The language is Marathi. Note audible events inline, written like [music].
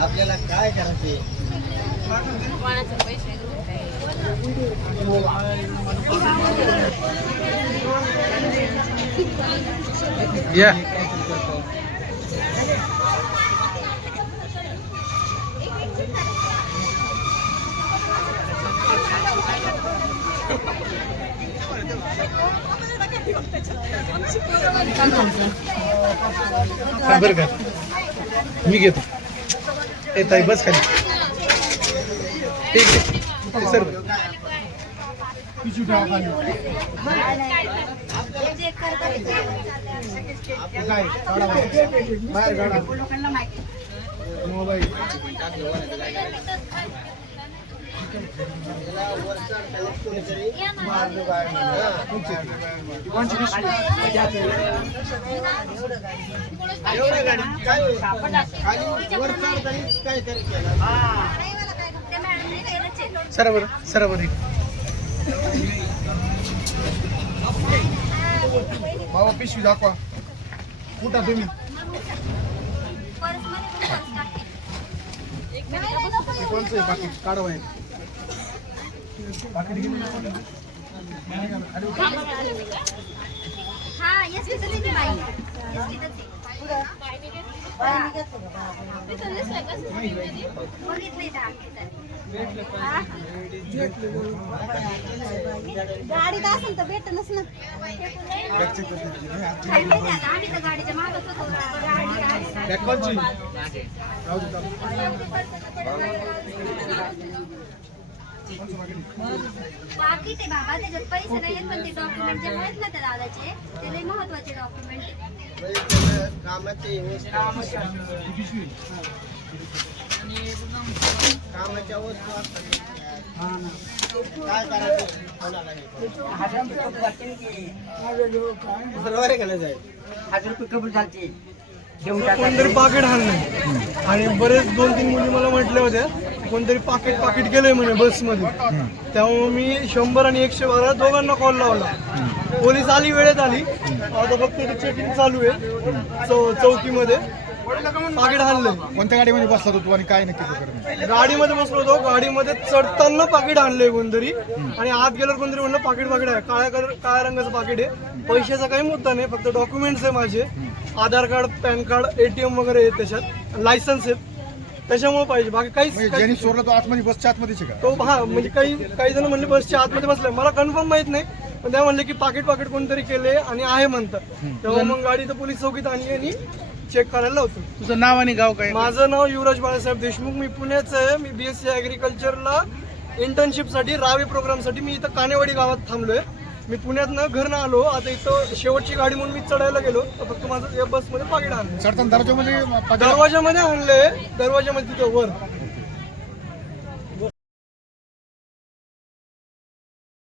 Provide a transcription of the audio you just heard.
आपल्याला काय करायचे? कोणाचे पैसे या. हा, [laughs] बरं का. मी घेतो. ए ताई बस खाली. ठीक आहे. सर बाहेर मोबाईल. सरा बरं सरा बरं बाबा पिशवी दाखवा. कुठा तुम्ही? ते कोणचं आहे पाकिट गाडीत असेल तर भेटनच ना नाही, आम्ही तर गाडीच्या मागच होतो गाडी बाकी ते बाबा त्याच्यात पैसे नाही पण ते डॉक्युमेंट जे आहेत ना त्या दादाचे ते लय महत्त्वाचे डॉक्युमेंट कामाच्या वस्तू काय करायचं बरोबर आहे का कोणतरी पाकिट हाणलं आणि बरेच दोन तीन मुली मला म्हटल्या होत्या कोणतरी पाकिट पाकिट गेलंय म्हणे बसमध्ये. त्यामुळे मी शंभर आणि एकशे बारा दोघांना कॉल लावला. पोलीस आली वेळेत आली. आता फक्त चेकिंग चालू आहे. चौ चौकीमध्ये. पाकिट हाणलंय. कोणत्या गाडीमध्ये बसला होता तू आणि काय नक्की प्रकरण गाडीमध्ये बसलो होतो. गाडीमध्ये चढताना पाकिट आणलंय कोणतरी. आणि आत गेल्यावर कोणतरी म्हणलं पाकिट पाकिट आहे. काळ्या कलर काळ्या रंगाचं पाकिट आहे. पैशाचा काही मुद्दा नाही फक्त डॉक्युमेंट्स आहे माझे. Aadhaar card PAN card ATM वगैरे आहे त्याच्यात. लायसन्स आहे त्याच्यामुळे पाहिजे. बाकी काहीच म्हणजे काही- ज्यांनी चोरला तो आतमध्ये बसच्या आतमध्येच आहे का? तो हा म्हणजे काही काही जण म्हणले बसच्या आतमध्ये बसले मला कन्फर्म माहीत नाही. पण त्या म्हणले की पाकिट पाकिट कोणतरी केले आणि आहे म्हणतात. तेव्हा मग गाडी तर पोलीस चौकीत आणली आणि चेक करायला लावतो. तुझं नाव आणि गाव काय? माझं नाव युवराज बाळासाहेब देशमुख. मी पुण्याचं आहे. मी बी एस सी ॲग्रिकल्चरला इंटर्नशिपसाठी रावे प्रोग्रामसाठी मी इथं कानेवाडी गावात थांबलोय. मी पुण्यातनं घरनं आलो. आता इथं शेवटची गाडी म्हणून मी चढायला गेलो. तर फक्त माझं या बसमध्ये पाकिट आणलं. दरवाजामध्ये दरवाजामध्ये आणले दरवाजामध्ये तिथं वर.